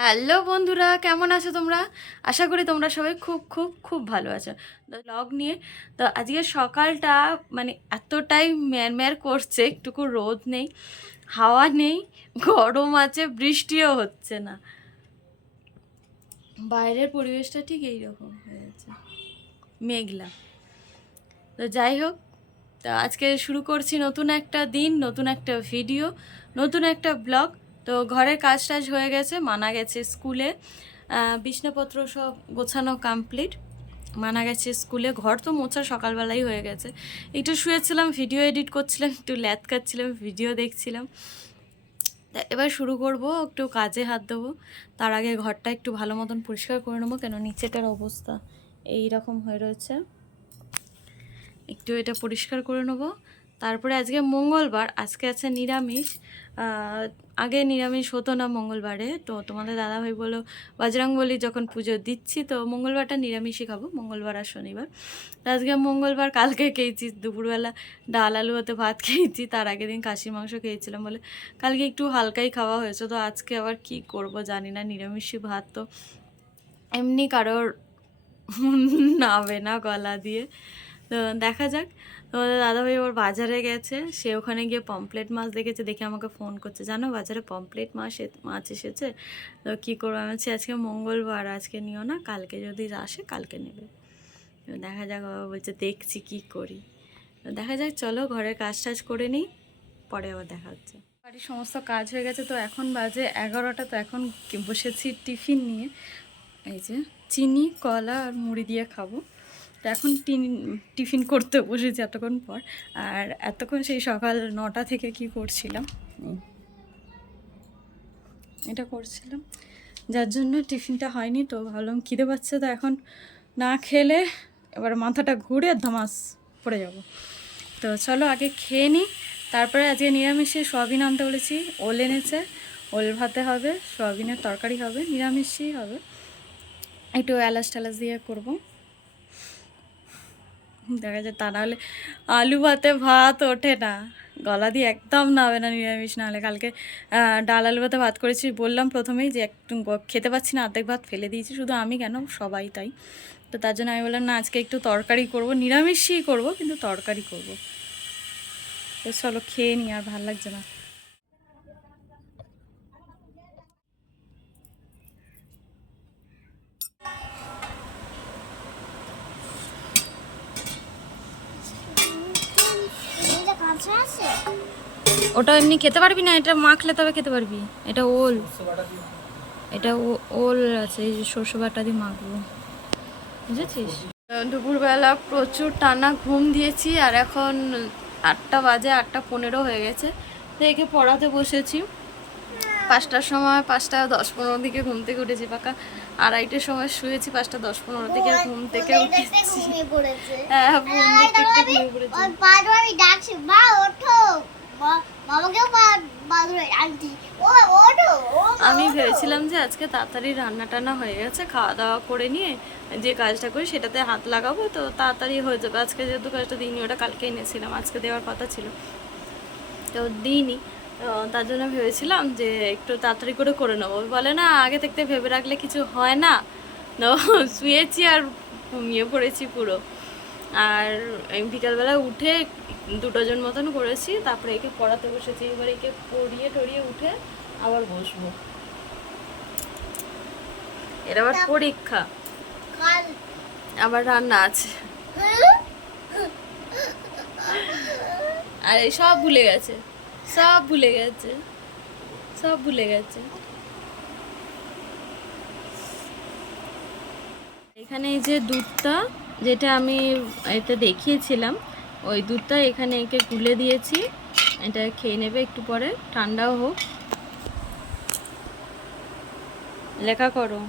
Hello বন্ধুরা, কেমন আছো তোমরা? আশা করি তোমরা সবাই খুব খুব খুব ভালো আছো। তো ব্লগ নিয়ে তো আজকে সকালটা মানে এতটাই ম্যারম্যার করছে, একটুকু রোদ নেই, হাওয়া নেই, গরম আছে, বৃষ্টিও হচ্ছে না। বাইরের পরিবেশটা ঠিক এইরকম হয়ে আছে, মেঘলা। তো যাই হোক, তো আজকে শুরু করছি নতুন একটা দিন, নতুন একটা ভিডিও, নতুন একটা ব্লগ। তো ঘরের কাজ টাজ হয়ে গেছে, মানা গেছে স্কুলে, বিছনাপত্র সব গোছানো কমপ্লিট। মানা গেছে স্কুলে, ঘর তো মোছা সকালবেলাই হয়ে গেছে। একটু শুয়েছিলাম, ভিডিও এডিট করছিলাম, একটু ল্যাদ কাটছিলাম, ভিডিও দেখছিলাম। তা এবার শুরু করব, একটু কাজে হাত দেবো। তার আগে ঘরটা একটু ভালো মতন পরিষ্কার করে নেবো, কেন নিচেটার অবস্থা এই রকম হয়ে রয়েছে। একটু এটা পরিষ্কার করে নেব। তারপরে আজকে মঙ্গলবার, আজকে আছে নিরামিষ। আগে নিরামিষ হতো না মঙ্গলবারে, তো তোমাদের দাদাভাই বললো বজরংবলী যখন পুজো দিচ্ছি তো মঙ্গলবারটা নিরামিষই খাবো, মঙ্গলবার আর শনিবার। তো আজকে মঙ্গলবার, কালকে খেয়েছি দুপুরবেলা ডাল আলু হতে ভাত খেয়েছি, তার আগের দিন খাসির মাংস খেয়েছিলাম বলে কালকে একটু হালকাই খাওয়া হয়েছে। তো আজকে আবার কি করব জানি না, নিরামিষই ভাত তো এমনি কারোর নাবে না গলা দিয়ে। তো দেখা যাক। তোমাদের দাদাভাই ওর বাজারে গেছে, সে ওখানে গিয়ে পমপ্লেট মাছ দেখেছে, দেখে আমাকে ফোন করছে, জানো বাজারে পমপ্লেট মাছ এসেছে। তো কী করবো, আমি বলছি আজকে মঙ্গলবার, আজকে নিও না, কালকে যদি আসে কালকে নেবে। তো দেখা যাক, বাবা বলছে দেখছি কি করি। তো দেখা যাক, চলো ঘরের কাজ টাজ করে নিই, পরে আবার দেখা হচ্ছে। বাড়ির সমস্ত কাজ হয়ে গেছে, তো এখন বাজে 11টা। তো এখন বসেছি টিফিন নিয়ে, এই যে চিনি কলা আর মুড়ি দিয়ে খাবো। তো এখন টিফিন করতে বসেছি এতক্ষণ পর। আর এতক্ষণ সেই সকাল 9টা থেকে কি করছিলাম, এটা করছিলাম, যার জন্য টিফিনটা হয়নি। তো ভাবলাম খিদে পাচ্ছে, তো এখন না খেলে এবার মাথাটা ঘুরে ধমাস পড়ে যাব। তো চলো আগে খেয়ে নিই, তারপরে আজকে নিরামিষে সোয়াবিন আনতে বলেছি, ওল এনেছে, ওল ভাতে হবে, সোয়াবিনের তরকারি হবে, নিরামিষই হবে, একটু এলাচ টেলাচ দিয়ে করবো। দেখা যায়, তা নাহলে আলু ভাতে ভাত ওঠে না, গলা দিয়ে একদম নাবে না নিরামিষ না হলে। কালকে ডাল আলু ভাতে ভাত করেছি, বললাম প্রথমেই যে একটু খেতে পাচ্ছি না, অর্ধেক ভাত ফেলে দিয়েছি, শুধু আমি কেন সবাই তাই। তো তার জন্য আমি বললাম না, আজকে একটু তরকারি করব, নিরামিষই করব কিন্তু তরকারি করব। তো চলো খেয়ে নিই, আর ভাল লাগছে না। ওটা এমনি খেতে পারবি না, এটা মাখলে তবে খেতে পারবি। এটা ওল, এটা ওল আছে, এই যে সর্ষে বাটা দিয়ে মাখবো, বুঝেছিস। দুপুরবেলা প্রচুর টানা ঘুম দিয়েছি, আর এখন 8টা বাজে, 8টা 15 হয়ে গেছে। তো একে পড়াতে বসেছি 5টার সময়, 5টা 10-15 দিকে ঘুম থেকে উঠেছি, পাকা 2:30টার সময় শুয়েছি, 5টা 10-15 দিকে ঘুম থেকে উঠেছি। হ্যাঁ, ঘুম দেখতে একটু ঘুমিয়ে পড়েছি। আমি ভেবেছিলাম যে আজকে তাড়াতাড়ি রান্না টান্না হয়ে গেছে, খাওয়া দাওয়া করে নিয়ে যে কাজটা করি সেটাতে হাত লাগাবো, তো তাড়াতাড়ি হয়ে যাবে। আজকে যেহেতু কাজটা দিইনি, ওটা কালকে এনেছিলাম, আজকে দেওয়ার কথা ছিল, তো দিইনি। তার জন্য ভেবেছিলাম যে একটু তাড়াতাড়ি করে নেবো। বলে না, আগে থাকতে ভেবে রাখলে কিছু হয় না। তো শুয়েছি আর ঘুমিয়ে পড়েছি পুরো। আর বিকালবেলা উঠে 2 জন মতন করেছি, তারপরে একে পড়াতে বসেছি। এবার একে পড়িয়ে টড়িয়ে উঠে আবার বসবো, এর আবার পরীক্ষা, আবার রান্না আছে, আর এই সব ভুলে গেছে, সব ভুলে গেছে, সব ভুলে গেছে। এখানে এই যে দুধটা, যেটা আমি এতে দেখিয়েছিলাম, ওই দুধটা এখানে একে গুলে দিয়েছি। এটা খেয়ে নেবে একটু পরে, ঠান্ডাও হোক। লেখা করো।